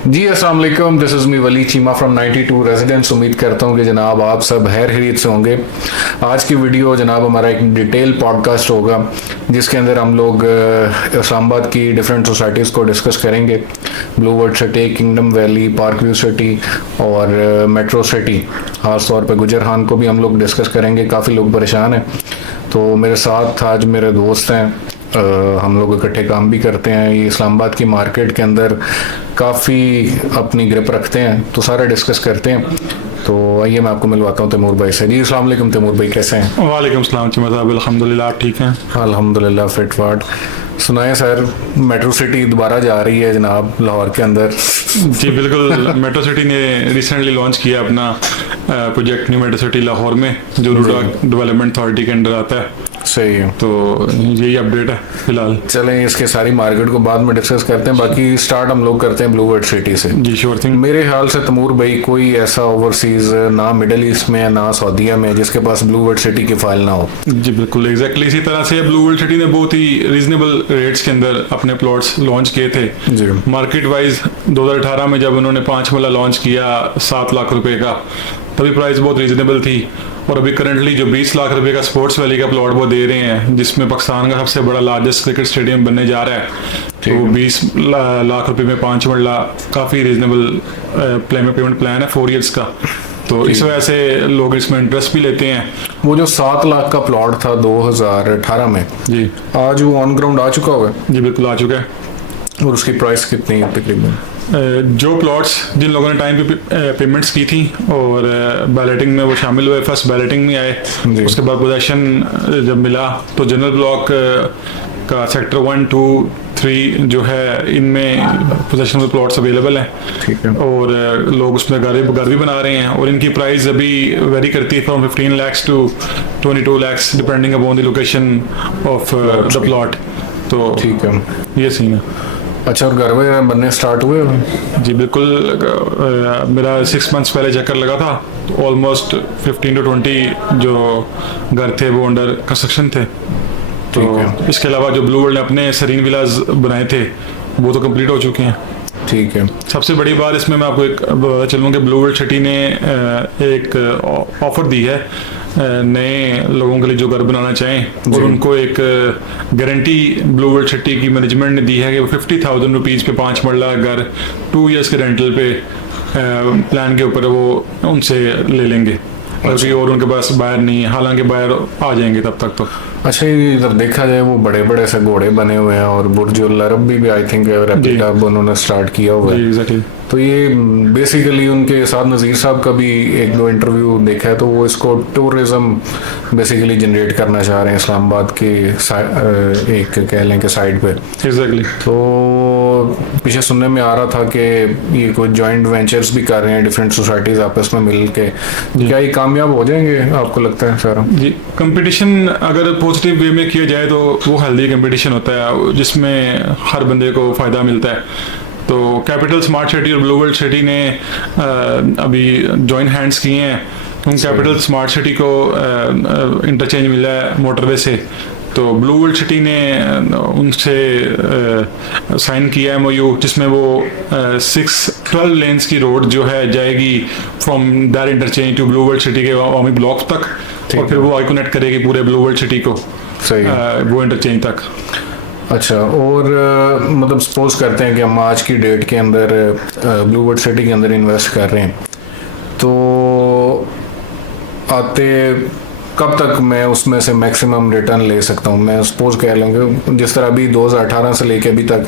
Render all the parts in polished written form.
जी अस्सलाम वालेकुम, this is me Wali Cheema from 92 residents. उम्मीद करता हूँ कि जनाब आप सब खैरियत से होंगे। आज की वीडियो जनाब हमारा एक डिटेल पॉडकास्ट होगा जिसके अंदर हम लोग इस्लामाबाद की डिफरेंट सोसाइटीज़ को डिस्कस करेंगे। Blue world city, kingdom valley, park view city और मेट्रो सिटी। ख़ास तौर पे गुजर खान को भी हम लोग डिस्कस करेंगे। काफ़ी लोग परेशान हैं, तो मेरे साथ आज मेरे दोस्त हैं। हम लोग इकट्ठे काम भी करते हैं। ये इस्लामाबाद की मार्केट के अंदर काफ़ी अपनी ग्रिप रखते हैं, तो सारा डिस्कस करते हैं। तो आइए मैं आपको मिलवाता हूँ तैमूर भाई से। जी अस्सलाम वालेकुम तैमूर भाई, कैसे हैं? वालेकुम सलाम चिमा साहब, अल्हम्दुलिल्लाह आप ठीक हैं? अल्हम्दुलिल्लाह फिट फाट। सुनाए सर, मेट्रो सिटी दोबारा जा रही है जनाब लाहौर के अंदर। जी बिल्कुल, मेट्रो सिटी ने रिसेंटली लॉन्च किया अपना project new metro city Lahore में, जो रूडा डेवलपमेंट अथॉरिटी के अंडर आता है। सही है, तो यही अपडेट है फिलहाल। चलें इसके सारी मार्केट को बाद में डिस्कस करते हैं। बाकी स्टार्ट हम लोग करते हैं ब्लू वर्ल्ड सिटी से। जी श्योर थिंग। मेरे ख्याल से तैमूर भाई कोई ऐसा ओवरसीज ना मिडल ईस्ट में ना सऊदीया में जिसके पास ब्लू वर्ल्ड सिटी की फाइल ना हो। जी बिल्कुल एग्जैक्टली इसी तरह से ब्लू वर्ल्ड सिटी ने बहुत ही रीजनेबल रेट्स के अंदर अपने प्लॉट्स लॉन्च किए थे। जी मार्केट वाइज 2018 में जब उन्होंने 5 मरला लॉन्च किया 7 लाख रुपए का, तभी प्राइस बहुत रीजनेबल थी। और अभी करंटली जो 20 लाख रुपए का स्पोर्ट्स वैली का प्लॉट वो दे रहे हैं, जिसमें पाकिस्तान का सबसे बड़ा लार्जेस्ट क्रिकेट स्टेडियम बनने जा रहा है, तो 20 लाख रुपए में 5 मरला काफ़ी रीजनेबल पेमेंट प्लान है 4 ईयर्स का। तो इस वजह से लोग इसमें इंटरेस्ट भी लेते हैं। वो जो 7 लाख का प्लॉट था 2018 में, जी आज वो ऑन ग्राउंड आ चुका हुआ है जी बिल्कुल आ चुका है। और उसकी प्राइस कितनी है तकरीबन? जो प्लॉट्स जिन लोगों ने टाइम पे पेमेंट्स की थी और बैलेटिंग में वो शामिल हुए, फर्स्ट बैलेटिंग में आए, उसके बाद पोजेशन जब मिला तो जनरल ब्लॉक का सेक्टर 1, 2, 3 जो है, इनमें पोजेशन में प्लॉट्स अवेलेबल हैं। ठीक है। और लोग उसमें घर भी बना रहे हैं, और इनकी प्राइस अभी वेरी करती है from 15 lakhs to 22 lakhs depending upon the location of the plot. तो ठीक है, ये सीन है। अच्छा। और घर वगैरह बनने स्टार्ट हुए? जी बिल्कुल, मेरा 6 मंथ्स पहले चक्कर लगा था, तो ऑलमोस्ट 15 to 20 जो घर थे वो अंडर कंस्ट्रक्शन थे। तो इसके अलावा जो ब्लू वर्ल्ड ने अपने सरीन विलाज बनाए थे वो तो कंप्लीट हो चुके हैं। ठीक है। सबसे बड़ी बात इसमें मैं आपको एक बताना चलूँ कि ब्लू वर्ल्ड सिटी ने एक ऑफर दी है नए लोगों के लिए जो घर बनाना चाहें, और उनको एक गारंटी ब्लू वर्ल्ड सिटी की मैनेजमेंट ने दी है कि वो 50,000 रुपीज़ पे 5 मरला घर 2 ईयर्स के रेंटल पे प्लान के ऊपर वो उनसे ले लेंगे। अभी और उनके पास बायर नहीं है, हालांकि बायर आ जाएंगे तब तक तो। अच्छा, इधर देखा जाए वो बड़े बड़े से घोड़े बने हुए हैं और बुर्ज उल अरब भी आई थिंक रेप्लिका उन्होंने स्टार्ट किया हुआ है। एग्जैक्टली। तो ये बेसिकली उनके साथ नज़ीर साहब का भी 1-2 इंटरव्यू देखा है, तो वो इसको टूरिज्म बेसिकली जनरेट करना चाह रहे हैं इस्लामाबाद के एक कह लें कि साइड पे। एग्जैक्टली। तो पीछे सुनने में आ रहा था कि ये कोई जॉइंट वेंचर्स भी कर रहे हैं डिफरेंट सोसाइटीज़ आपस में मिल के। क्या ये कामयाब हो जाएंगे आपको लगता है सर? जी, कंपटीशन अगर पॉजिटिव वे में किया जाए तो वो हेल्दी कंपटीशन होता है जिसमें हर बंदे को फ़ायदा मिलता है। तो कैपिटल स्मार्ट सिटी और ब्लू वर्ल्ड सिटी ने अभी जॉइंट हैंड्स किए हैं। कैपिटल स्मार्ट सिटी को इंटरचेंज मिला है मोटरवे से, तो ब्लू वर्ल्ड सिटी ने उनसे साइन किया MOU जिसमें वो 12 लेन्स की रोड जो है जाएगी from that interchange to blue world city के अवामी ब्लॉक तक, और फिर वो आई कनेक्ट करेगी पूरे ब्लू वर्ल्ड सिटी को। सही वो इंटरचेंज तक। अच्छा, और मतलब सपोज करते हैं कि हम आज की डेट के अंदर ब्लू वर्ल्ड सिटी के अंदर इन्वेस्ट कर रहे हैं, तो आते कब तक मैं उसमें से मैक्सिमम रिटर्न ले सकता हूँ? मैं सपोज कह लूँगा जिस तरह अभी 2018 से लेके अभी तक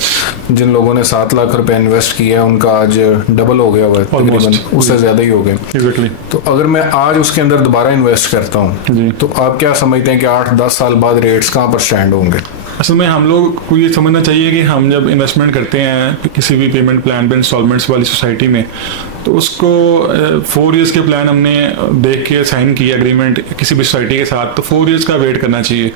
जिन लोगों ने 7 लाख रुपए इन्वेस्ट किया है उनका आज डबल हो गया हुआ है, तकरीबन उससे ज़्यादा ही हो गए। Exactly. तो अगर मैं आज उसके अंदर दोबारा इन्वेस्ट करता हूँ तो आप क्या समझते हैं कि 8-10 साल बाद रेट्स कहाँ पर स्टैंड होंगे? असल में हम लोग को ये समझना चाहिए कि हम जब इन्वेस्टमेंट करते हैं किसी भी पेमेंट प्लान पे इंस्टॉलमेंट्स वाली सोसाइटी में, तो उसको 4 इयर्स के प्लान हमने देख के साइन किया एग्रीमेंट किसी भी सोसाइटी के साथ, तो 4 इयर्स का वेट करना चाहिए।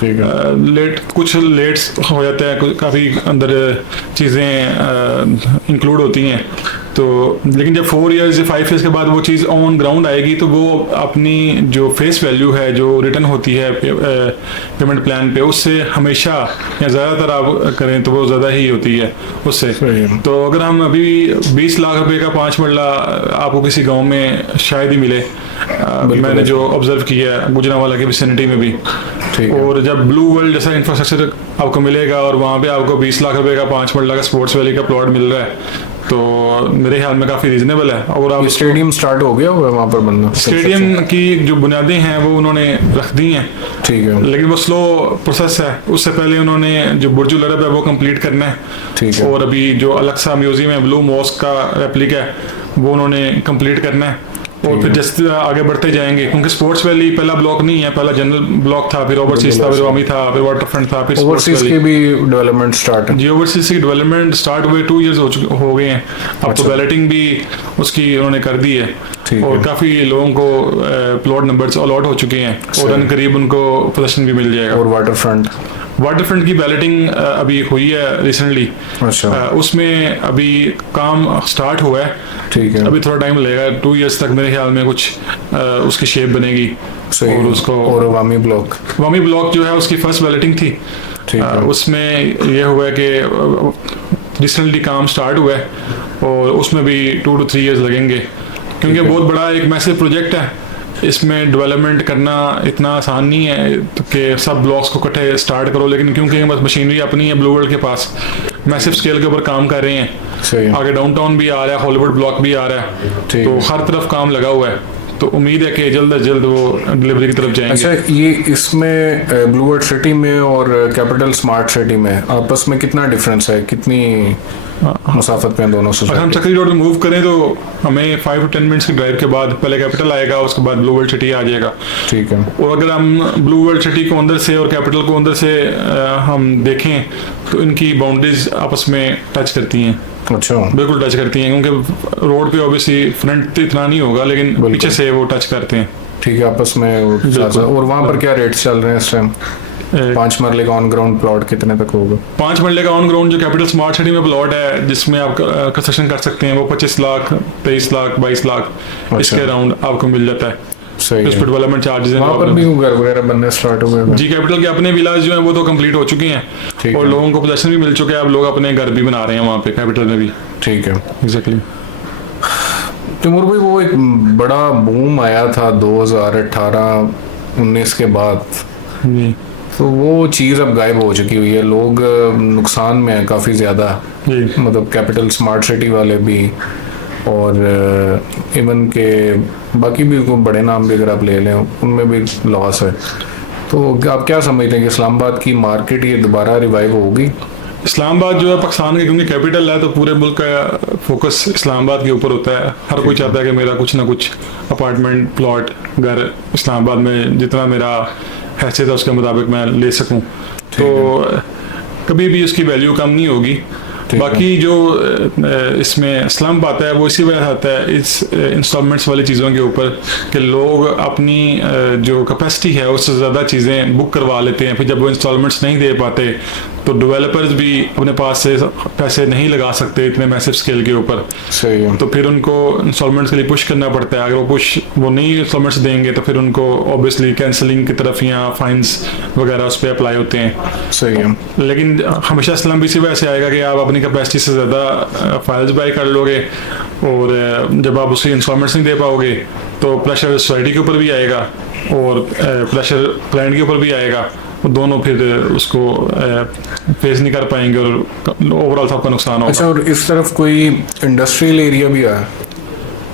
ठीक है। कुछ लेट्स हो जाता है, काफ़ी अंदर चीज़ें इंक्लूड होती हैं, तो लेकिन जब 4 इयर्स या 5 इयर्स के बाद वो चीज़ ऑन ग्राउंड आएगी तो वो अपनी जो फेस वैल्यू है, जो रिटर्न होती है पेमेंट प्लान पे, उससे हमेशा या ज़्यादातर आप करें तो वो ज़्यादा ही होती है उससे। तो अगर हम अभी 20 लाख रुपए का 5 मरला आपको किसी गांव में शायद ही मिले, मैंने जो ऑब्जर्व किया है गुजरांवाला की विसिनिटी में भी, और जब ब्लू वर्ल्ड जैसा इंफ्रास्ट्रक्चर आपको मिलेगा और वहाँ पे आपको 20 लाख रुपए का 5 मरला का स्पोर्ट्स वैली का प्लॉट मिल रहा है, तो मेरे ख्याल में काफ़ी रीजनेबल है। और आप स्टेडियम स्टार्ट हो गया हुआ है वहाँ पर बनना? स्टेडियम की जो बुनियादें हैं वो उन्होंने रख दी हैं, ठीक है, लेकिन वो स्लो प्रोसेस है। उससे पहले उन्होंने जो बुर्जुल अरब है वो कंप्लीट करना है, ठीक है, और अभी जो अलग सा म्यूजियम है ब्लू मॉस्क का रेप्लिका है वो उन्होंने कंप्लीट करना है, और फिर जैसे आगे बढ़ते जाएंगे, क्योंकि स्पोर्ट्स वैली पहला ब्लॉक नहीं है, पहला जनरल ब्लॉक था, फिर ओवरसीज था, फिर वामी था, फिर वाटर फ्रंट था, फिर ओवरसीज की भी डेवलपमेंट स्टार्ट है। जी, ओवरसीज की डेवलपमेंट स्टार्ट हुए 2 इयर्स हो गए हैं अब। तो बैलेटिंग भी उसकी उन्होंने कर दी है, और काफी लोगों को प्लॉट नंबर्स अलॉट हो चुके हैं, और अनकरीब उनको पोजीशन भी मिल जाएगा। और वाटर फ्रंट की बैलेटिंग अभी हुई है रिसेंटली, उसमें अभी काम स्टार्ट हुआ है, ठीक है, अभी थोड़ा टाइम लगेगा, 2 इयर्स तक मेरे ख्याल में कुछ उसकी शेप बनेगी। और उसको, और वामी ब्लॉक जो है उसकी फर्स्ट बैलेटिंग थी, उसमें यह हुआ है कि रिसेंटली काम स्टार्ट हुआ है, और उसमें भी 2 to 3 इयर्स लगेंगे, क्योंकि बहुत बड़ा एक मैसिव प्रोजेक्ट है। इसमें डेवलपमेंट करना इतना आसान नहीं है कि सब ब्लॉक्स को इकट्ठे स्टार्ट करो, लेकिन क्योंकि बस मशीनरी अपनी है ब्लू वर्ल्ड के पास, मैसिव स्केल के ऊपर काम कर रहे हैं। आगे डाउनटाउन भी आ रहा है, हॉलीवुड ब्लॉक भी आ रहा है, तो हर तरफ काम लगा हुआ है, तो उम्मीद है कि जल्द से जल्द वो डिलीवरी की तरफ जाएंगे। अच्छा, ये इसमें ब्लू वर्ल्ड सिटी में और कैपिटल स्मार्ट सिटी में आपस में कितना डिफरेंस है, कितनी मुसाफत में दोनों से? अगर हम चक्री रोड में मूव करें तो हमें 5 to 10 मिनट्स की ड्राइव के बाद पहले कैपिटल आएगा, उसके बाद ब्लू वर्ल्ड सिटी आ जाएगा, ठीक है। और अगर हम ब्लू वर्ल्ड सिटी को अंदर से और कैपिटल को अंदर से हम देखें तो इनकी बाउंड्रीज आपस में टच करती हैं। अच्छा, बिल्कुल टच करती हैं, क्योंकि रोड पे ऑब्वियसली फ्रंट इतना नहीं होगा, लेकिन पीछे से वो टच करते हैं, ठीक है, आपस में। और वहाँ पर क्या रेट्स चल रहे हैं इस टाइम? 5 मरले का ऑन ग्राउंड प्लॉट कितने तक होगा? 5 मरले का ऑन ग्राउंड जो कैपिटल स्मार्ट सिटी में प्लॉट है, जिसमें आप कंस्ट्रक्शन कर सकते हैं, वो 25 लाख, 23 लाख, 22 लाख इसके अराउंड आपको मिल जाता है। सही उस पर डेवलपमेंट चार्जेस वहाँ पर भी घर वगैरह बनने स्टार्ट हो गए? जी, कैपिटल के अपने विलास जो हैं वो तो कंप्लीट हो चुके हैं, और लोगों को पोजीशन भी मिल चुके हैं, अब लोग अपने घर भी बना रहे हैं वहाँ पे कैपिटल में भी। ठीक है, एग्जैक्टली। तिमूर भाई, वो एक बड़ा बूम आया था 2018-19 के बाद, तो वो चीज़ अब गायब हो चुकी हुई है, लोग नुकसान में है काफ़ी ज़्यादा, मतलब कैपिटल स्मार्ट सिटी वाले भी, और इवन के बाकी भी बड़े नाम भी अगर आप ले लें उनमें भी लॉस है। तो आप क्या समझते हैं कि इस्लामाबाद की मार्केट ये दोबारा रिवाइव होगी? इस्लामाबाद जो है पाकिस्तान की क्योंकि कैपिटल है, तो पूरे मुल्क का फोकस इस्लामाबाद के ऊपर होता है। हर कोई चाहता है कि मेरा कुछ ना कुछ अपार्टमेंट, प्लॉट, घर इस्लामाबाद में जितना मेरा हैसियत है उसके मुताबिक मैं ले सकूं, तो कभी भी उसकी वैल्यू कम नहीं होगी। बाकी जो इसमें स्लम्प आता है वो इसी वजह से आता है इस इंस्टॉलमेंट्स वाली चीज़ों के ऊपर, कि लोग अपनी जो कैपेसिटी है उससे ज़्यादा चीज़ें बुक करवा लेते हैं, फिर जब वो इंस्टॉलमेंट्स नहीं दे पाते तो डेवलपर्स भी अपने पास से पैसे नहीं लगा सकते इतने मैसिव स्केल के ऊपर। सही है। तो फिर उनको इंस्टॉलमेंट्स के लिए पुश करना पड़ता है। अगर वो नहीं इंस्टॉलमेंट्स देंगे तो फिर उनको ऑब्वियसली कैंसिलिंग की तरफ या फाइन्स वगैरह उस पर अप्लाई होते हैं। सही है। लेकिन हमेशा स्लम्प इसी वजह से आएगा कि आप अपनी कैपेसिटी से ज़्यादा फाइल्स बाई कर लोगे, और जब आप उसकी इंस्टॉलमेंट्स नहीं दे पाओगे तो प्रेशर सोसाइटी के ऊपर भी आएगा और प्रेशर क्लाइंट के ऊपर भी आएगा, दोनों फिर उसको फेस नहीं कर पाएंगे और ओवरऑल सबका नुकसान होगा। अच्छा, और इस तरफ कोई इंडस्ट्रियल एरिया भी है?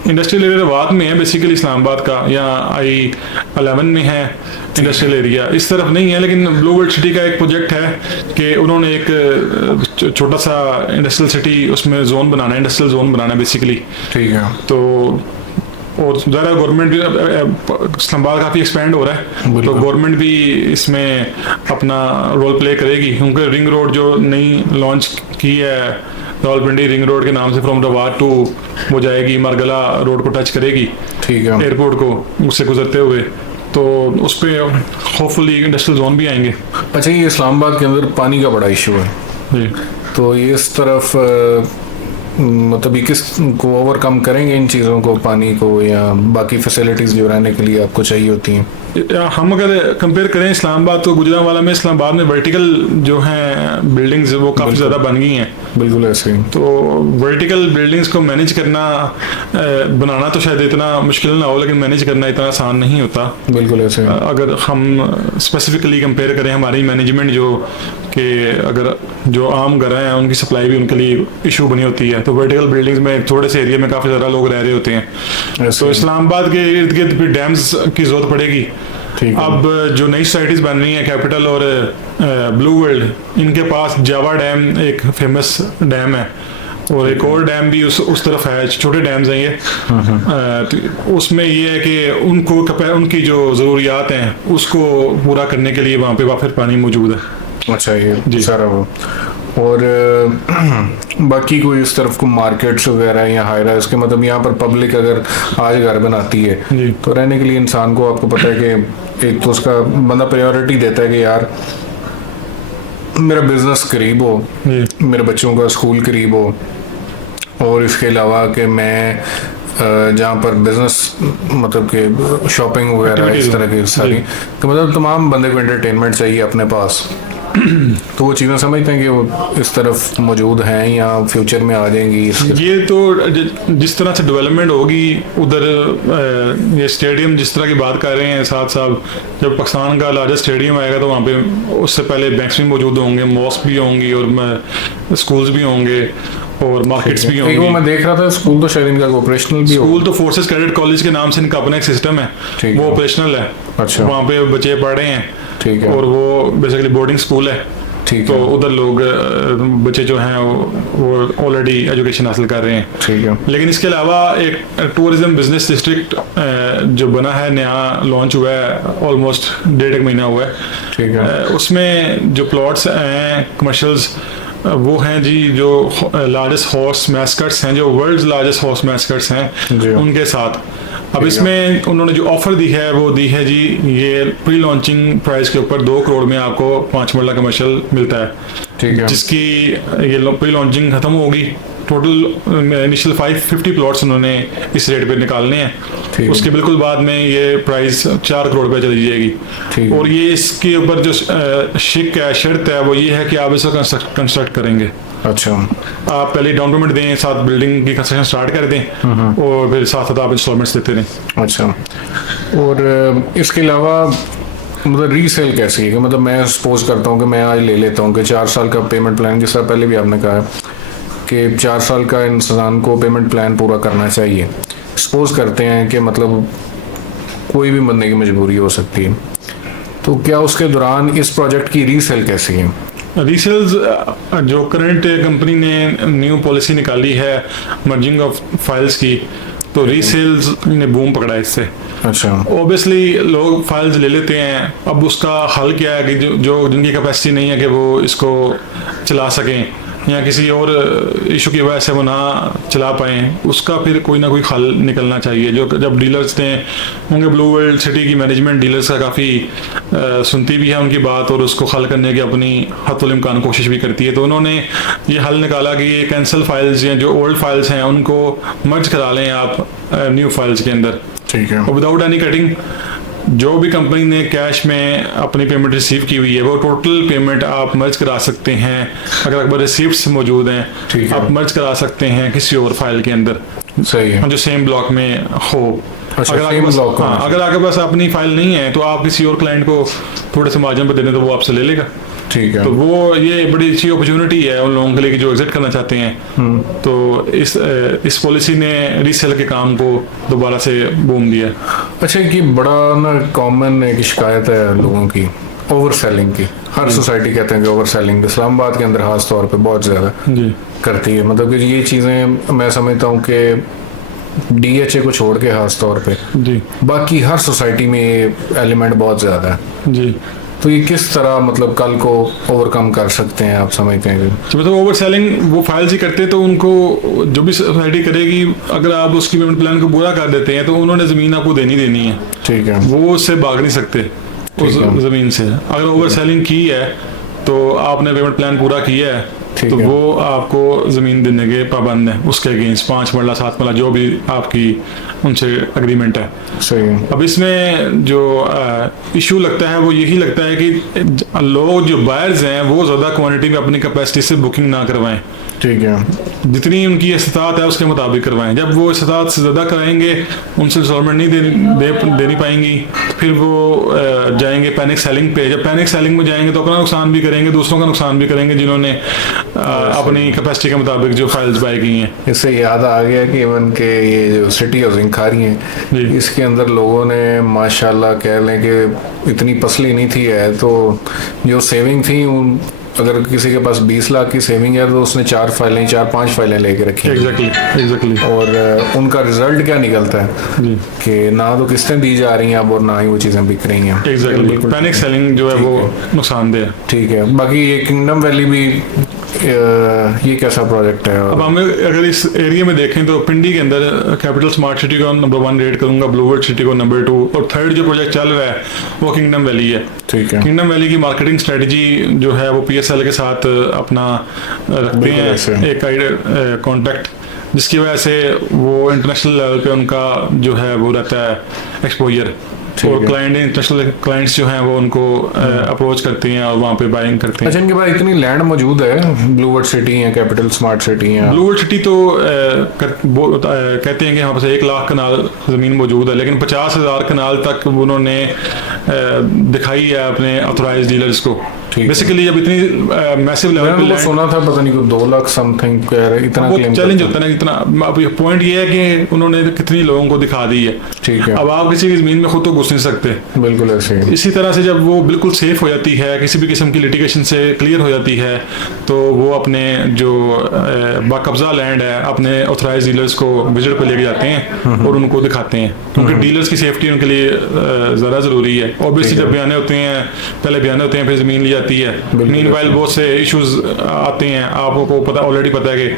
इंडस्ट्रियल एरिया वाद में है बेसिकली इस्लामाबाद का, या I-11 में है इंडस्ट्रियल एरिया, इस तरफ नहीं है। लेकिन ब्लू वर्ल्ड सिटी का एक प्रोजेक्ट है कि उन्होंने एक छोटा सा इंडस्ट्रियल सिटी उसमें जोन बनाना है, इंडस्ट्रियल जोन बनाना है बेसिकली। ठीक है। तो और ज़्यादा गवर्नमेंट भी इस्लामाबाद काफ़ी एक्सपेंड हो रहा है, तो गवर्नमेंट भी इसमें अपना रोल प्ले करेगी, क्योंकि रिंग रोड जो नई लॉन्च की है रावलपिंडी रिंग रोड के नाम से, फ्रॉम रवाट टू वो जाएगी मरगला रोड को टच करेगी, ठीक है, एयरपोर्ट को उससे गुजरते हुए, तो उस पर होपफुली इंडस्ट्रियल जोन भी आएंगे। अच्छा, ये इस्लामाबाद के अंदर पानी का बड़ा इशू है जी, तो ये इस तरफ मतलब ये किस को ओवरकम करेंगे इन चीज़ों को, पानी को या बाकी फैसिलिटीज़ जो रहने के लिए आपको चाहिए होती हैं? हम अगर कंपेयर करें इस्लामाबाद तो गुजरांवाला में, इस्लामाबाद में वर्टिकल जो हैं बिल्डिंग्स वो काफ़ी ज़्यादा बन गई हैं। बिल्कुल ऐसे ही। तो वर्टिकल बिल्डिंग्स को मैनेज करना, बनाना तो शायद इतना मुश्किल ना हो, लेकिन मैनेज करना इतना आसान नहीं होता। बिल्कुल ऐसे ही। अगर हम स्पेसिफिकली कंपेयर करें हमारी मैनेजमेंट जो कि अगर जो आम घर हैं उनकी सप्लाई भी उनके लिए इशू बनी होती है, तो वर्टिकल बिल्डिंग्स में थोड़े से एरिया में काफ़ी ज़्यादा लोग रह रहे होते हैं। तो इस्लामाबाद के इर्द गिर्द भी डैम्स की ज़रूरत पड़ेगी। अब जो नई सोसाइटीज़ बन रही हैं, कैपिटल और ब्लू वर्ल्ड, इनके पास जावा डैम एक फेमस डैम है और एक और डैम भी उस तरफ है, छोटे डैम्स हैं ये। तो उसमें ये है कि उनकी जो ज़रूरियात हैं उसको पूरा करने के लिए वहाँ पे फिर पानी मौजूद है। अच्छा, ये सारा वो। और बाकी कोई इस तरफ को मार्केट्स वगैरह या हाई राइज के, मतलब यहाँ पर पब्लिक अगर आज घर बनाती है तो रहने के लिए इंसान को, आपको पता है कि एक तो उसका बंदा प्रायोरिटी देता है कि यार मेरा बिजनेस करीब हो, मेरे बच्चों का स्कूल करीब हो, और इसके अलावा कि मैं जहाँ पर बिजनेस मतलब कि शॉपिंग वगैरह इस तरह की सारी, तो मतलब तमाम बंदे को एंटरटेनमेंट चाहिए अपने पास। तो वो चीज़ें समझते हैं कि वो इस तरफ मौजूद हैं या फ्यूचर में आ जाएंगी। ये तो जिस तरह से डेवलपमेंट होगी उधर, ये स्टेडियम जिस तरह की बात कर रहे हैं साथ साथ, जब पाकिस्तान का लार्जेस्ट स्टेडियम आएगा तो वहाँ पे उससे पहले बैंक्स भी मौजूद होंगे, मॉस्क भी होंगी और स्कूल्स भी होंगे और मार्केट्स भी होंगी। वो मैं देख रहा था स्कूल तो शायद इनका ऑपरेशनल भी, स्कूल तो फोर्सेस कैडेट कॉलेज के नाम से इनका अपना एक सिस्टम है, वो ऑपरेशनल है। अच्छा, वहाँ पे बच्चे पढ़ रहे हैं। ठीक है। और वो बेसिकली बोर्डिंग स्कूल है। ठीक तो है। उधर लोग बच्चे जो हैं वो ऑलरेडी एजुकेशन हासिल कर रहे हैं। ठीक है। लेकिन इसके अलावा एक टूरिज्म बिजनेस डिस्ट्रिक्ट जो बना है, नया लॉन्च हुआ है, ऑलमोस्ट 1.5 महीना हुआ है। ठीक है। उसमें जो प्लॉट्स हैं कमर्शियल्स वो हैं जी, जो लार्जेस्ट हॉर्स मैस्कट्स हैं, जो वर्ल्ड्स लार्जेस्ट हॉर्स मैस्कट्स हैं उनके साथ। अब इसमें उन्होंने जो ऑफर दी है वो दी है जी, ये प्री लॉन्चिंग प्राइस के ऊपर 2 करोड़ में आपको 5 मरला कमर्शियल मिलता है। ठीक है। जिसकी ये प्री लॉन्चिंग खत्म होगी। टोटल इनिशियल 550 प्लॉट्स उन्होंने इस रेट पे निकालने हैं। उसके बिल्कुल बाद में ये प्राइस 4 करोड़ पे चली जाएगी। और ये इसके ऊपर जो शर्त है वो ये है कि आप इसे कंस्ट्रक्ट करेंगे। अच्छा, आप पहले डाउन पेमेंट दें, साथ बिल्डिंग की कंस्ट्रक्शन स्टार्ट कर दें और फिर साथ साथ आप इंस्टॉलमेंट्स देते रहें। अच्छा, और इसके अलावा मतलब रीसेल कैसे है कि मतलब मैं सपोज करता हूँ कि मैं आज ले लेता हूँ कि 4 साल का पेमेंट प्लान, जिस तरह पहले भी आपने कहा कि 4 साल का इंसान को पेमेंट प्लान पूरा करना चाहिए। सपोज करते हैं कि मतलब कोई भी बंदे की मजबूरी हो सकती है, तो क्या उसके दौरान इस प्रोजेक्ट की रीसेल कैसी है? रीसेल्स जो करंट कंपनी ने न्यू पॉलिसी निकाली है मर्जिंग ऑफ फाइल्स की, तो रीसेल्स ने बूम पकड़ा इससे। अच्छा, ऑब्वियसली लोग फाइल्स ले लेते हैं। अब उसका हल क्या है कि जो जिनकी कैपेसिटी नहीं है कि वो इसको चला सकें या किसी और इशू की वजह से वो ना चला पाएँ, उसका फिर कोई ना कोई हल निकलना चाहिए। जो जब डीलर्स ने होंगे, ब्लू वर्ल्ड सिटी की मैनेजमेंट डीलर्स का काफ़ी सुनती भी है उनकी बात और उसको हल करने की अपनी हतुल इम्कान कोशिश भी करती है। तो उन्होंने ये हल निकाला कि ये कैंसिल फाइल्स या जो ओल्ड फाइल्स हैं उनको मर्ज करा लें आप न्यू फाइल्स के अंदर। ठीक है। विदाउट एनी कटिंग, जो भी कंपनी ने कैश में अपनी पेमेंट रिसीव की हुई है वो टोटल पेमेंट आप मर्ज करा सकते हैं। अगर आपके पास रिसीप्ट्स मौजूद हैं आप मर्ज करा सकते हैं किसी और फाइल के अंदर। सही है। जो सेम ब्लॉक में हो। अच्छा, अगर आपके पास अपनी फाइल नहीं है तो आप किसी और क्लाइंट को थोड़े से मार्जिन पर देने तो वो आपसे ले लेगा। ठीक है। तो वो ये बड़ी अच्छी अपॉर्चुनिटी है उन लोगों के लिए जो एग्जिट करना चाहते हैं। तो इस पॉलिसी ने रीसेल के काम को दोबारा से बूम दिया। अच्छा, कि बड़ा ना कॉमन एक शिकायत है लोगों की ओवर सेलिंग की। हर सोसाइटी कहते हैं कि ओवर सेलिंग इस्लामाबाद के अंदर खास तौर पे बहुत ज़्यादा करती है। मतलब कि ये चीज़ें मैं समझता हूँ कि DHA को छोड़ के खास तौर पे जी बाकी हर सोसाइटी में ये एलिमेंट बहुत ज़्यादा है जी। तो ये किस तरह मतलब कल को ओवरकम कर सकते हैं, आप समझते हैं? मतलब ओवर सेलिंग वो फाइल्स ही करते तो उनको जो भी सोसाइटी करेगी, अगर आप उसकी पेमेंट प्लान को पूरा कर देते हैं तो उन्होंने ज़मीन आपको देनी है। ठीक है। वो उससे भाग नहीं सकते उस ज़मीन से। अगर ओवर सेलिंग की है तो आपने पेमेंट प्लान पूरा किया है ठीक तो है। वो आपको ज़मीन देने के पाबंद है, उसके अगेंस्ट 5 मरला 7 मरला जो भी आपकी उनसे एग्रीमेंट है। सही है। अब इसमें जो इशू लगता है वो यही लगता है कि लोग जो बायर्स हैं वो ज़्यादा क्वांटिटी में अपनी कैपेसिटी से बुकिंग ना करवाएं, ठीक है। जितनी उनकी इस्तात है उसके मुताबिक करवाएं। जब वो इस्तात से ज़्यादा कराएंगे, उनसे इंस्टॉलमेंट नहीं दे नहीं पाएंगी, तो फिर वो जाएंगे पैनिक सेलिंग पे। जब पैनिक सेलिंग में जाएंगे तो अपना नुकसान भी करेंगे, दूसरों का नुकसान भी करेंगे जिन्होंने अपनी कैपेसिटी के मुताबिक जो फाइल्स बाय की हैं। इससे याद आ गया कि इवन के ये जो सिटी हाउसिंग खा रही जी। है, इसके अंदर लोगों ने माशाल्लाह कह लें कि इतनी पसली नहीं थी है, तो जो सेविंग थी अगर किसी के पास 20 लाख की सेविंग है तो उसने 4-5 फाइलें लेके रखी हैं। एग्जैक्टली। और उनका रिजल्ट क्या निकलता है जी। कि ना तो किस्तें दी जा रही हैं अब और ना ही वो चीज़ें बिक रही हैं। एग्जैक्टली, पैनिक सेलिंग जो है वो नुकसानदेह है। ठीक है। बाकी ये किंगडम वैली भी ये कैसा प्रोजेक्ट है? अब हमें अगर इस एरिया में देखें तो पिंडी के अंदर कैपिटल स्मार्ट सिटी को नंबर 1 रेट करूंगा, ब्लूवर्ल्ड सिटी को नंबर 2, और थर्ड जो प्रोजेक्ट चल रहा है वो किंगडम वैली है। ठीक है। किंगडम वैली की मार्केटिंग स्ट्रेटजी जो है वो PSL के साथ अपना रखते हैं एक कॉन्टैक्ट, जिसकी वजह से वो इंटरनेशनल लेवल पे उनका जो है वो रहता है एक्सपोजर, और क्लाइंट इंटरनेशनल क्लाइंट्स जो हैं वो उनको अप्रोच करते हैं और वहाँ पे बाइंग करते हैं। अच्छा, इनके पास इतनी लैंड मौजूद है, ब्लूवर्ल्ड सिटी है, कैपिटल स्मार्ट सिटी है। ब्लूवर्ल्ड सिटी तो कहते हैं कि हमारे पास 1 लाख कनाल ज़मीन मौजूद है, लेकिन 50,000 कनाल तक उन्होंने दिखाई है अपने ऑथराइज्ड डीलर्स को। बेसिकली जब इतनी मैसिव लेवल पे सुना था पता नहीं को 2 लाख समथिंग इतना क्लेम चैलेंज होता है ना इतना। अब पॉइंट ये है कि उन्होंने कितनी लोगों को दिखा दी है। ठीक है। अब आप किसी की ज़मीन में खुद तो घुस नहीं सकते। बिल्कुल ऐसे ही। इसी तरह से जब वो बिल्कुल सेफ हो जाती है, किसी भी किस्म की लिटिगेशन से क्लियर हो जाती है, तो वो अपने जो बाकब्जा लैंड है अपने ऑथराइज डीलर्स को विजिट पे लेके जाते हैं और उनको दिखाते हैं, क्योंकि डीलर्स की सेफ्टी उनके लिए ज़्यादा ज़रूरी है। ऑब्वियसली जब बयाने होते हैं, पहले बयाने होते हैं, फिर ज़मीन ली जाती है। मीनवाइल बहुत से इश्यूज आते हैं, आपको पता ऑलरेडी पता है कि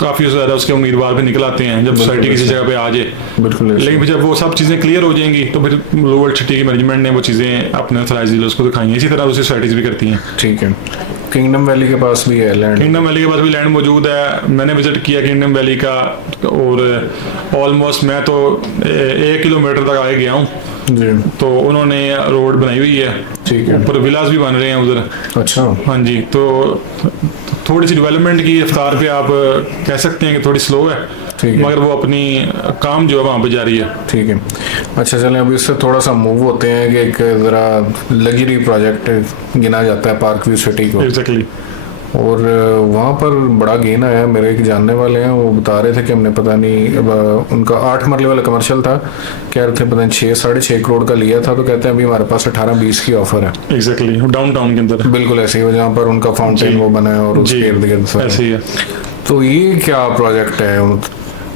काफ़ी ज़्यादा उसके उम्मीदवार भी निकल आते हैं जब सोसाइटी किसी जगह पे आ जाए। बिल्कुल। लेकिन फिर जब वो सब चीज़ें क्लियर हो जाएंगी तो फिर ब्लूवर्ल्ड सिटी की मैनेजमेंट ने वो चीज़ें अपने ऑथराइज्ड डीलर्स को दिखाई हैं। इसी तरह दूसरी सोसाइटीज़ भी करती हैं। ठीक है। किंगडम वैली के पास भी है लैंड? किंगडम वैली के पास भी लैंड मौजूद है। मैंने विजिट किया किंगडम वैली का, और ऑलमोस्ट मैं तो 1 किलोमीटर तक आगे गया हूँ जी। तो उन्होंने रोड बनाई हुई है। ठीक है। ऊपर विलास भी बन रहे हैं उधर। अच्छा। हाँ जी। तो थोड़ी सी डेवलपमेंट की रफ्तार पे आप कह सकते हैं कि थोड़ी स्लो है, मगर वो अपनी काम जो है वहाँ पे जारी है। ठीक है। अच्छा, चलें अभी इससे थोड़ा सा मूव होते हैं कि एक ज़रा लग्जरी प्रोजेक्ट गिना जाता है पार्क व्यू सिटी को। एग्जैक्टली। और वहाँ पर बड़ा गेन आया। मेरे एक जानने वाले हैं, वो बता रहे थे कि हमने पता नहीं उनका 8 मरले वाला कमर्शियल था, कह रहे थे पता नहीं 6-6.5 करोड़ का लिया था, तो कहते हैं अभी हमारे पास 18-20 की ऑफर है। एग्जैक्टली, डाउनटाउन के अंदर बिल्कुल ऐसे ही, जहाँ पर उनका फाउंटेन वो बना है और उसके इर्द गिर्द ऐसे ही है। तो ये क्या प्रोजेक्ट है?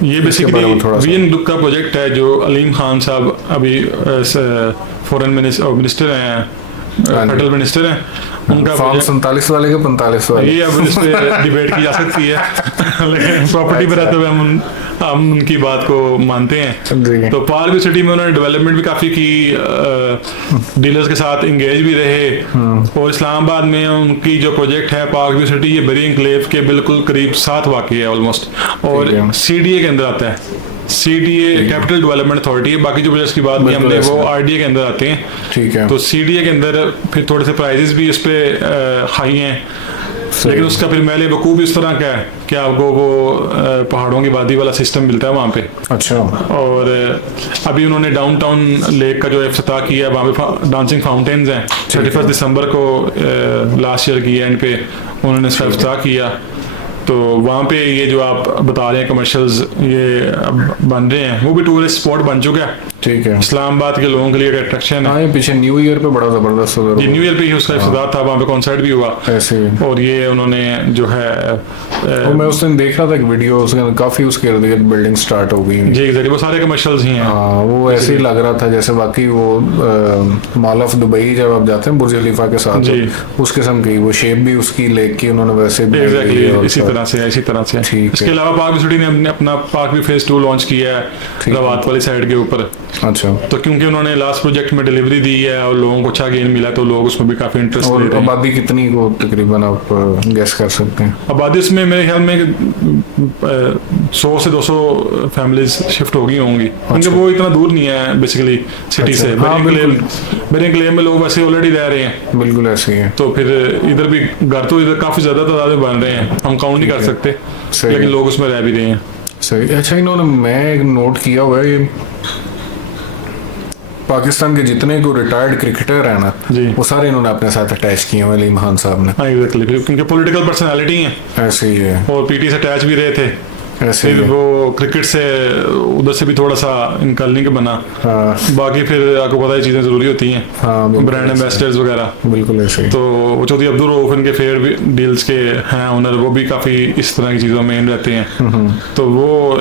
ये बेसिकली वीएन दुक का प्रोजेक्ट है जो अलीम खान साहब अभी फॉरेन मिनिस्टर हैं, फेडरल मिनिस्टर हैं, उनका फॉर्म 47 वाले के 45 वाले, ये अब इस पे डिबेट की जा सकती है, लेकिन प्रॉपर्टी पे रहते हुए हम उनकी बात को मानते हैं। तो पार्क व्यू सिटी में उन्होंने डेवलपमेंट भी काफ़ी की, डीलर्स के साथ इंगेज भी रहे, और इस्लामाबाद में उनकी जो प्रोजेक्ट है पार्क व्यू सिटी, ये बेरी एनक्लेव के बिल्कुल करीब साथ वाक़ई है ऑलमोस्ट, और CDA के अंदर आता है। CDA कैपिटल डेवलपमेंट अथॉरिटी है। बाकी जो प्रोजेक्ट्स की बात की हमने वो RDA के अंदर आते हैं। ठीक है। तो CDA के अंदर फिर थोड़े से प्राइजेस भी इस पे हाई हैं, लेकिन उसका फिर मेले वकूफ़ इस तरह का है कि आपको वो पहाड़ों की वादी वाला सिस्टम मिलता है वहाँ पे। अच्छा। और अभी उन्होंने डाउनटाउन लेक का जो इफ्तिताह किया है, वहाँ पे डांसिंग फाउंटेन्स हैं। 31 दिसंबर को लास्ट ईयर की एंड पे उन्होंने इसका इफ्तिताह किया। तो वहाँ पे ये जो आप बता रहे हैं कमर्शियल्स ये बन रहे हैं, वो भी टूरिस्ट स्पॉट बन चुका है। ठीक है। इस्लामाबाद के लोगों के लिए अट्रैक्शन है। हाँ, ये पीछे न्यू ईयर पे बड़ा जबरदस्त हुआ। न्यू ईयर पे ही उसका इफ्तिताह था, वहाँ पे कॉन्सर्ट भी हुआ ऐसे। और ये उन्होंने जो है मैं उस दिन देख रहा था एक वीडियो, उसके काफी उसके इर्द गिर्द बिल्डिंग स्टार्ट हो गई जी। एग्जैक्टली, वो सारे कमर्शियल्स ही हैं। हाँ, वो ऐसे ही लग रहा था जैसे बाकी वो मॉल ऑफ दुबई जब आप जाते हैं बुर्ज खलीफा के साथ, उस किस्म की वो शेप भी उसकी लेक की उन्होंने वैसे इसी तरह तरह से है, इसी तरह से ठीक है। इसके अलावा पार्क सिटी ने अपना पार्क भी फेज 2 लॉन्च किया है रवात वाली साइड के ऊपर। अच्छा, तो क्योंकि उन्होंने लास्ट प्रोजेक्ट में डिलीवरी दी है और लोगों को अच्छा गेन मिला, तो लोग उसमें भी काफी इंटरेस्ट ले और रहे हैं। आबादी कितनी को तकरीबन आप गेस कर सकते हैं? आबादी इसमें मेरे ख्याल में 100 से 200 फैमिलीज शिफ्ट हो गई होंगी, क्योंकि वो इतना दूर नहीं है बेसिकली सिटी से। हाँ, मेरे क्लेम में लोग वैसे ऑलरेडी रह रहे हैं, बिल्कुल ऐसे ही है। तो फिर इधर भी घर तो इधर काफी ज्यादा तादाद में बन रहे हैं, हम काउंट नहीं कर सकते, सही। लेकिन लोग उसमें रह भी रहे हैं। सही। अच्छा, इन्होंने मैं एक नोट किया हुआ है, ये पाकिस्तान के जितने को रिटायर्ड क्रिकेटर है ना, जी। वो सारे इन्होंने अपने साथ अटैच किए हुए अलीम खान साहब ने। हाँ एग्जैक्टली, क्योंकि पॉलिटिकल पर्सनालिटी है ऐसे ही है, और पीटी से अटैच भी रहे थे, ऐसे ही फिर है। वो क्रिकेट से उधर से भी थोड़ा सा इनका लिंक बना। हाँ बाकी फिर आपको पता है चीजें जरूरी होती हैं, हाँ, बिल्कुल ब्रांड ऐसे एम्बेसडर्स वगैरह। ही। बिल्कुल ऐसे ही। तो चौधरी अब्दुल रऊफ इनके फेयर डील्स के हैं ओनर, वो भी काफी इस तरह की चीजों में इन रहते हैं, तो वो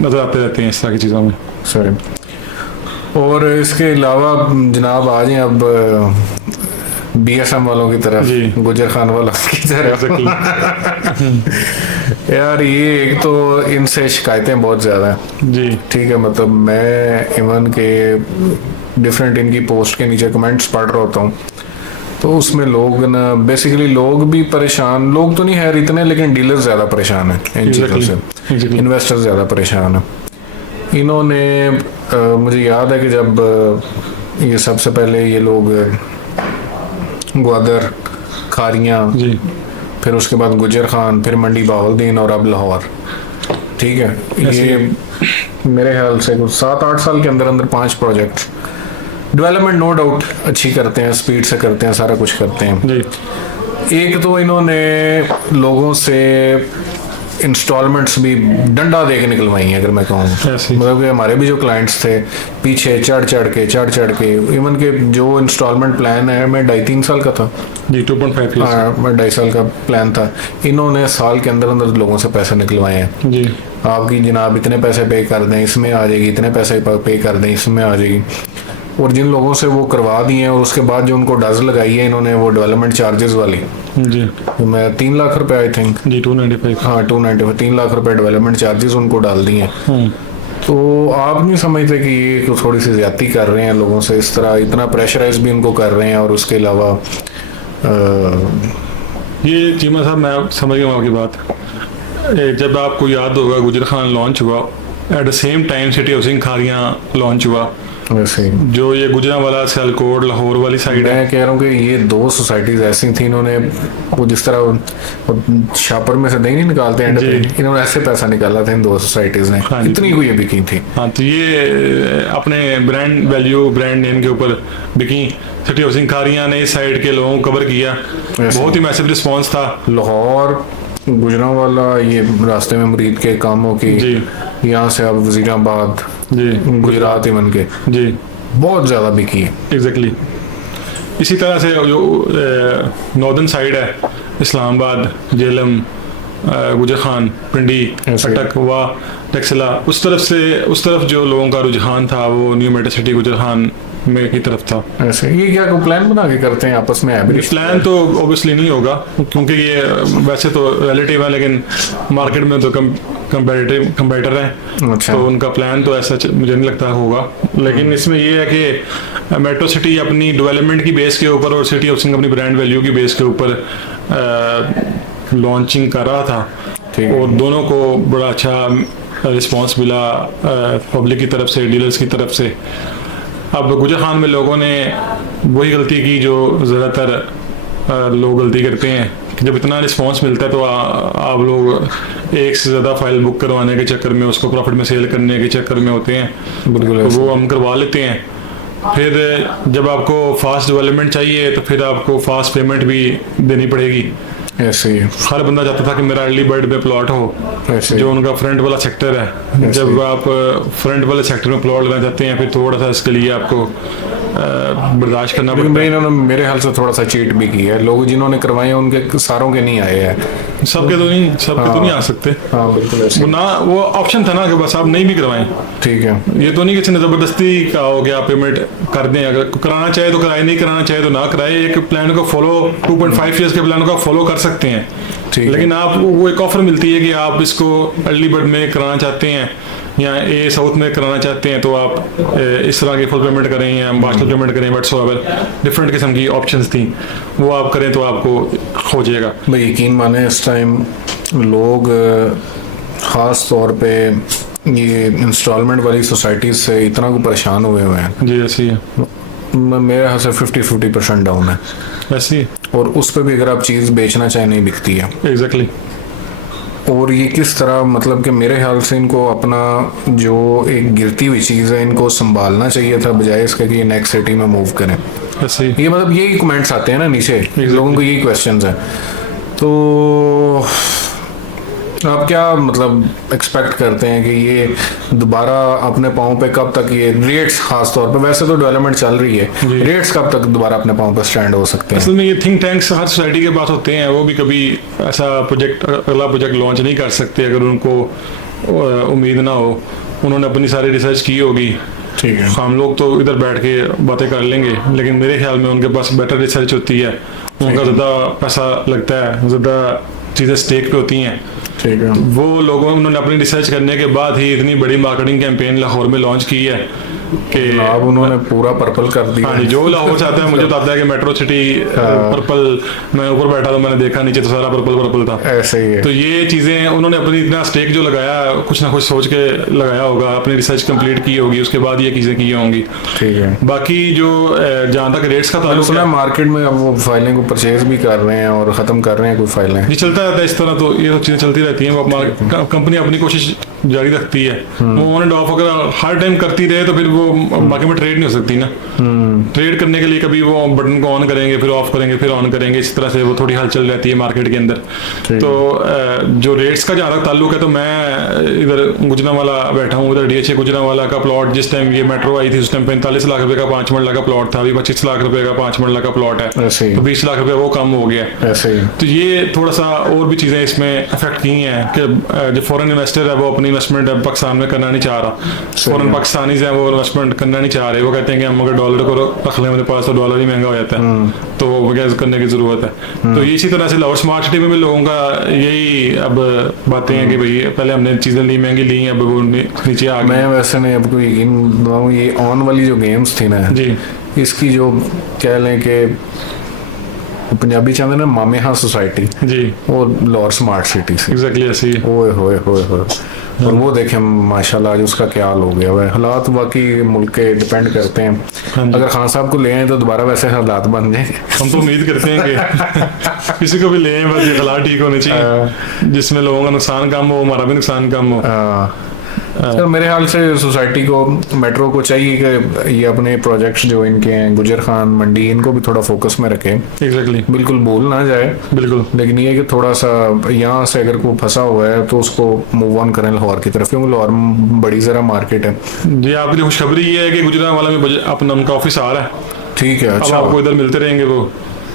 नजर आते रहते हैं इस तरह की चीजों में। सही। और इसके अलावा जनाब आ जाए अब BSM वालों की तरफ, जी। गुजर खान वालों की तरफ। यार ये एक तो इनसे शिकायतें बहुत ज़्यादा हैं। जी ठीक है, मतलब मैं इवन के डिफरेंट इनकी पोस्ट के नीचे कमेंट्स पढ़ रहा होता हूँ, तो उसमें लोग ना बेसिकली लोग भी परेशान, लोग तो नहीं है इतने, लेकिन डीलर्स ज़्यादा परेशान हैं इन चीज़ों से, इन्वेस्टर्स ज़्यादा परेशान हैं। इन्होंने मुझे याद है कि जब ये सबसे पहले ये लोग ग्वादर, खारियाँ, जी फिर उसके बाद गुजर खान, फिर मंडी बहाउद्दीन और अब लाहौर, ठीक है, ये मेरे ख्याल से कुछ 7-8 साल के अंदर अंदर 5 प्रोजेक्ट डेवलपमेंट नो डाउट अच्छी करते हैं, स्पीड से करते हैं, सारा कुछ करते हैं। जी एक तो इन्होंने लोगों से इंस्टॉलमेंट्स भी डंडा दे के निकलवाई हैं, अगर मैं कहूँ, ऐसे। मतलब कि हमारे भी जो क्लाइंट्स थे पीछे चढ़ चढ़ के इवन के जो इंस्टॉलमेंट प्लान है, मैं 2.5-3 साल का था, जी 2.5 years। हाँ मैं 2.5 साल का प्लान था, इन्होंने साल के अंदर अंदर लोगों से पैसे निकलवाए हैं। जी आपकी जनाब इतने पैसे पे कर दें इसमें आ जाएगी, इतने पैसे पे कर दें इसमें आ जाएगी, और जिन लोगों से वो करवा दिए हैं, और उसके बाद जो उनको डज लगाई है इन्होंने वो डेवलपमेंट चार्जेस वाली, जी तो मैं 3 लाख रुपए आई थिंक, जी 295। हाँ 295, 3 लाख रुपए डेवलपमेंट चार्जेस उनको डाल दिए हैं। तो आप नहीं समझते कि ये थोड़ी सी ज्यादती कर रहे हैं लोगों से, इस तरह इतना प्रेशराइज भी उनको कर रहे हैं, और उसके अलावा ये चीमा साहब मैं समझ गया हूँ आपकी बात। जब आपको याद होगा गुजर खान लॉन्च हुआ, at the same time city housing Kharian launch हुआ, वैसे ही जो ये गुजरांवाला सियालकोट लाहौर वाली साइड है। मैं कह रहा हूँ कि ये 2 सोसाइटीज ऐसी थी, इन्होंने वो जिस तरह वो शापर में से दही नहीं निकालते एंड पे, इन्होंने ऐसे पैसा निकाला था इन 2 सोसाइटीज ने, हाँ जी। इतनी कोई ये बिकी थी। हाँ तो ये अपने ब्रांड वैल्यू ब्रांड नेम के ऊपर बिकी। सिटी हाउसिंग खारियाँ ने इस साइड के लोगों को कवर किया, बहुत ही मैसिव रिस्पॉन्स था। लाहौर, गुजरांवाला, ये रास्ते में मुरीद के कामों की, जी यहाँ से अब वजीराबाद, जी गुजरात इवन के जी बहुत ज़्यादा बिकी है। एग्जैक्टली। इसी तरह से जो नॉर्दर्न साइड है, इस्लामाबाद, जेलम, गुजर खान, पिंडी, ऐसे। अटक, वाह, टक्सला, उस तरफ जो लोगों का रुझान था वो न्यू मेट्रो सिटी गुजर खान में की तरफ था। ऐसे ये क्या को प्लान बना के करते हैं आपस में एवरेज? प्लान तो ऑब्वियसली नहीं होगा, क्योंकि ये वैसे तो रिलेटिव है, लेकिन मार्केट में तो कंपेटिटर हैं, अच्छा, तो उनका प्लान तो ऐसा मुझे नहीं लगता होगा। लेकिन इसमें ये है कि मेट्रो सिटी अपनी डेवलपमेंट की बेस के ऊपर और सिटी हाउसिंग अपनी ब्रांड वैल्यू की बेस के ऊपर लॉन्चिंग कर रहा था, और दोनों को बड़ा अच्छा रिस्पांस मिला पब्लिक की तरफ से, डीलर्स की तरफ से। अब गुजर खान में लोगों ने वही गलती की जो ज़्यादातर लोग गलती करते हैं, कि जब इतना रिस्पांस मिलता है तो आप लोग एक से ज़्यादा फाइल बुक करवाने के चक्कर में, उसको प्रॉफिट में सेल करने के चक्कर में होते हैं, बिल्कुल तो वो हम करवा लेते हैं। फिर जब आपको फास्ट डेवलपमेंट चाहिए तो फिर आपको फास्ट पेमेंट भी देनी पड़ेगी। ऐसे ही हर बंदा चाहता था कि मेरा अर्ली बर्ड पे प्लॉट हो, ऐसे जो उनका फ्रंट वाला सेक्टर है। जब आप फ्रंट वाले सेक्टर में प्लॉट लेना चाहते हैं, फिर थोड़ा सा इसके लिए आपको बर्दाश्त करना पड़ता है। इन्होंने मेरे ख्याल से थोड़ा सा चीट भी किया है, लोग जिन्होंने करवाए हैं उनके सारों के नहीं आए हैं, सबके तो नहीं आ सकते। हाँ बिल्कुल ऐसे, वो ना वो ऑप्शन था ना कि बस आप नहीं भी करवाएं। ठीक है, ये तो नहीं किसी ने जबरदस्ती का हो गया पेमेंट कर दें, अगर कराना चाहे तो कराए, नहीं कराना चाहे तो ना कराए। एक प्लान को फॉलो 2.5 ईयर्स के प्लान को आप फॉलो कर सकते हैं, ठीक है। लेकिन आपको वो एक ऑफर मिलती है कि आप इसको अर्ली बर्ड में कराना चाहते हैं या ए साउथ में कराना चाहते हैं, तो आप इस तरह की फुल पेमेंट करें या पार्शल पेमेंट करें, व्हाटसोएवर डिफरेंट किस्म की ऑप्शंस थी, वो आप करें तो आपको हो जाएगा। भाई यकीन माने इस टाइम लोग ख़ास तौर पे ये इंस्टॉलमेंट वाली सोसाइटीज़ से इतना को परेशान हुए हैं। जी ऐसी है, मेरे ख्याल से 50-50% डाउन है, ऐसी है, और उस पर भी अगर आप चीज़ बेचना चाहें नहीं बिकती है। एग्जैक्टली। और ये किस तरह, मतलब कि मेरे ख्याल से इनको अपना जो एक गिरती हुई चीज़ है इनको संभालना चाहिए था, बजाय इसके कि ये नेक्स्ट सिटी में मूव करें। ऐसी ये मतलब यही कमेंट्स आते हैं ना नीचे, लोगों को यही क्वेश्चंस हैं। तो आप क्या मतलब एक्सपेक्ट करते हैं कि ये दोबारा अपने पाँव पे कब तक, ये रेट्स खास तौर पे, वैसे तो डेवलपमेंट चल रही है, रेट्स कब तक दोबारा अपने पाँव पे स्टैंड हो सकते हैं? असल में ये थिंक टैंक्स हर सोसाइटी के पास होते हैं, वो भी कभी ऐसा प्रोजेक्ट, अगला प्रोजेक्ट लॉन्च नहीं कर सकते अगर उनको उम्मीद ना हो। उन्होंने अपनी सारी रिसर्च की होगी, ठीक है, हम लोग तो इधर बैठ के बातें कर लेंगे, लेकिन मेरे ख्याल में उनके पास बेटर रिसर्च होती है, उनका ज़्यादा पैसा लगता है, ज़्यादा चीज़ें स्टेक पे होती हैं। ठीक है। वो लोगों, उन्होंने अपनी रिसर्च करने के बाद ही इतनी बड़ी मार्केटिंग कैंपेन लाहौर में लॉन्च की है कि अब उन्होंने पूरा पर्पल कर दिया। हाँ जी, जो लाहौर से आता है मुझे बताता है कि मेट्रो सिटी पर्पल, मैं ऊपर बैठा तो मैंने देखा नीचे तो सारा पर्पल पर्पल था। ऐसे ही है। तो ये चीज़ें उन्होंने अपनी इतना स्टेक जो लगाया, कुछ ना कुछ सोच के लगाया होगा, अपनी रिसर्च कंप्लीट की होगी, उसके बाद ये चीज़ें की होंगी। ठीक है। बाकी जो जहाँ तक रेट्स का ताल्लुक सुना है, मार्केट में अब वो फाइलें को परचेज भी कर रहे हैं और ख़त्म कर रहे हैं कुछ फाइलें। ये चलता रहता है इस तरह, तो ये चीज़ें चलती रहती हैं। वो कंपनी अपनी कोशिश जारी रखती है, वो ऑन एंड ऑफ अगर हर टाइम करती रहे तो फिर वो मार्केट में ट्रेड नहीं हो सकती ना। ट्रेड करने के लिए कभी वो बटन को ऑन करेंगे, फिर ऑफ करेंगे, फिर ऑन करेंगे, इस तरह से वो थोड़ी हलचल रहती है मार्केट के अंदर। तो जो रेट्स का जहाँ तक ताल्लुक है, तो मैं इधर गुजरांवाला बैठा हूँ, उधर DHA गुजरांवाला का प्लॉट, जिस टाइम ये मेट्रो आई थी उस टाइम 45 लाख रुपए का 5 मरला का प्लॉट था, अभी 25 लाख रुपए का 5 मरला का प्लॉट है, ऐसे ही। तो 20 लाख रुपए वो कम हो गया। ऐसे ही। तो ये थोड़ा सा और भी चीज़ें इसमें अफेक्ट की हैं कि जो फॉरेन इन्वेस्टर है वो अपनी इन्वेस्टमेंट पाकिस्तान में करना नहीं चाह रहा। फॉरेन पाकिस्तानी है वो इन्वेस्टमेंट करना नहीं चाह रहे, वो कहते हैं कि हम अगर डॉलर को रख लें हमारे पास तो डॉलर ही महंगा हो जाता है, तो वो क्या करने की ज़रूरत है। तो इसी तरह से लाहौर स्मार्ट सिटी में भी लोगों का यही अब बातें हैं कि भाई पहले हमने चीज़ें ली महंगी ली, अब वो नीचे आ गई। मैं वैसे नहीं, आपको यकीन बताऊँ, ये ऑन वाली जो गेम्स थी ना जी, इसकी जो कह लें कि पंजाबी चाहते ना मामे हाँ सोसाइटी, जी वो लाहौर स्मार्ट सिटी से एग्जैक्टली ऐसी है। ओए होए होए होए। और वो देखें माशाल्लाह आज उसका क्या हाल हो गया हुआ है। हालात बाकी मुल्क के डिपेंड करते हैं, अगर खान साहब को ले आए तो दोबारा वैसे हालात बन जाएंगे। हम तो उम्मीद करते हैं कि किसी को भी ले आए, बस ये हालात ठीक होने चाहिए, जिसमें लोगों का नुकसान कम हो, हमारा भी नुकसान कम हो। सर मेरे ख्याल से सोसाइटी को, मेट्रो को चाहिए कि ये अपने प्रोजेक्ट्स जो इनके हैं गुजर खान मंडी, इनको भी थोड़ा फोकस में रखें। एग्जैक्टली, बिल्कुल भूल ना जाए, बिल्कुल। लेकिन ये कि थोड़ा सा यहाँ से अगर कोई फंसा हुआ है तो उसको मूव ऑन करें लाहौर की तरफ, क्योंकि लाहौर बड़ी ज़रा मार्केट है। जी, आपके लिए खुशखबरी ये है कि गुजरांवाला में अपना उनका ऑफिस आ रहा है। ठीक है। अब अच्छा, आपको इधर मिलते रहेंगे वो।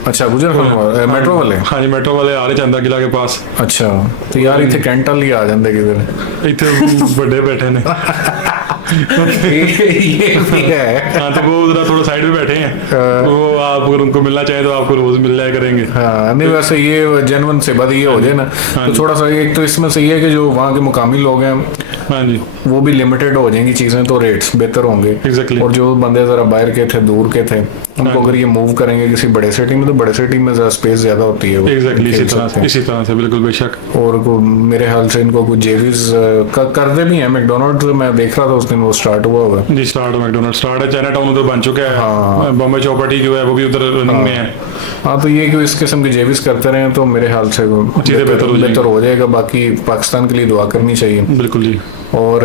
अच्छा गुजर खान मेट्रो वाले? हाँ जी, मेट्रो वाले आ रहे चंदा किला के पास। अच्छा, तो यार इतने कैंटल ही आ जाते किधर, इतने बड़े बैठे ने। ये भी है। हाँ, तो वो जरा थोड़ा साइड में बैठे हैं, वो आप अगर उनको मिलना चाहे तो आपको रोज मिल जाया करेंगे। हाँ नहीं, वैसे ये जेन्युइन से बात ये हो जाए ना, तो थोड़ा सा एक तो इसमें सही है कि जो वहाँ के मुकामी लोग हैं हाँ जी, वो भी लिमिटेड हो जाएंगी चीज़ें, तो रेट्स बेहतर होंगे। एग्जैक्टली। और जो बंदे ज़रा बाहर के थे, दूर के थे, उनको अगर ये मूव करेंगे किसी बड़े सिटी में, तो बड़े सिटी में ज़रा स्पेस ज़्यादा होती है। एग्जैक्टली, इसी तरह से बिल्कुल बेशक। और मेरे ख्याल से इनको कुछ जेवीज करते भी हैं। मैकडोनल्ड्स मैं देख रहा था उस दिन वो स्टार्ट हुआ हुआ जी, स्टार्ट मैकडोनल्ड स्टार्ट है, चाइना टाउन उधर बन चुका है, बॉम्बे चौपाटी जो है वो भी उधर रनिंग में है। हाँ, तो ये कि इस किस्म की जेवीज करते रहे तो मेरे ख्याल से चीज़ें बेहतर हो जाएगा। बाकी पाकिस्तान के लिए दुआ करनी चाहिए। बिल्कुल जी। और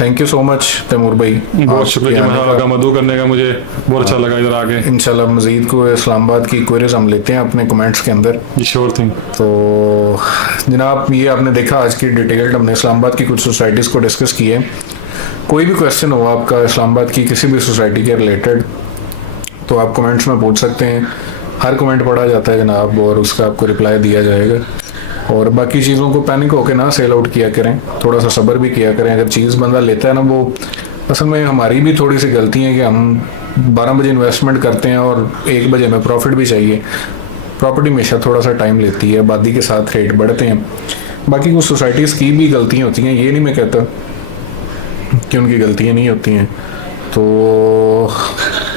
thank you so much Taimur भाई, बहुत शुक्रिया का मदू करने का, मुझे बहुत अच्छा लगा इधर आके। इंशाल्लाह मजीद को इस्लामाबाद की क्वेरीज हम लेते हैं अपने कमेंट्स के अंदर। Sure thing. तो जनाब ये आपने देखा आज की डिटेल्ड हमने इस्लामाबाद की कुछ सोसाइटीज़ को डिस्कस की है। कोई भी क्वेश्चन हो आपका इस्लामाबाद की किसी भी सोसाइटी के रिलेटेड तो आप कमेंट्स में पूछ सकते हैं। हर कमेंट पढ़ा जाता है जनाब और उसका आपको रिप्लाई दिया जाएगा। और बाकी चीज़ों को पैनिक होकर ना सेल आउट किया करें, थोड़ा सा सब्र भी किया करें। अगर चीज़ बंदा लेता है ना, वो असल में हमारी भी थोड़ी सी गलती है कि हम 12 बजे इन्वेस्टमेंट करते हैं और 1 बजे में प्रॉफिट भी चाहिए। प्रॉपर्टी हमेशा थोड़ा सा टाइम लेती है, आबादी के साथ रेट बढ़ते हैं। बाकी कुछ सोसाइटीज़ की भी गलतियाँ होती हैं, ये नहीं मैं कहता कि उनकी गलतियाँ नहीं होती हैं। तो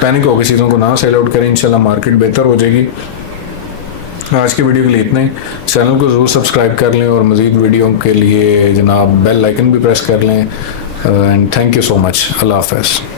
पैनिक होकर चीज़ों को ना सेल आउट करें, इंशाल्लाह मार्केट बेहतर हो जाएगी। आज की वीडियो के लिए इतना ही। चैनल को ज़रूर सब्सक्राइब कर लें और मज़ीद वीडियो के लिए जनाब बेल आइकन भी प्रेस कर लें। And thank you so much. अल्लाह हाफ़िज़।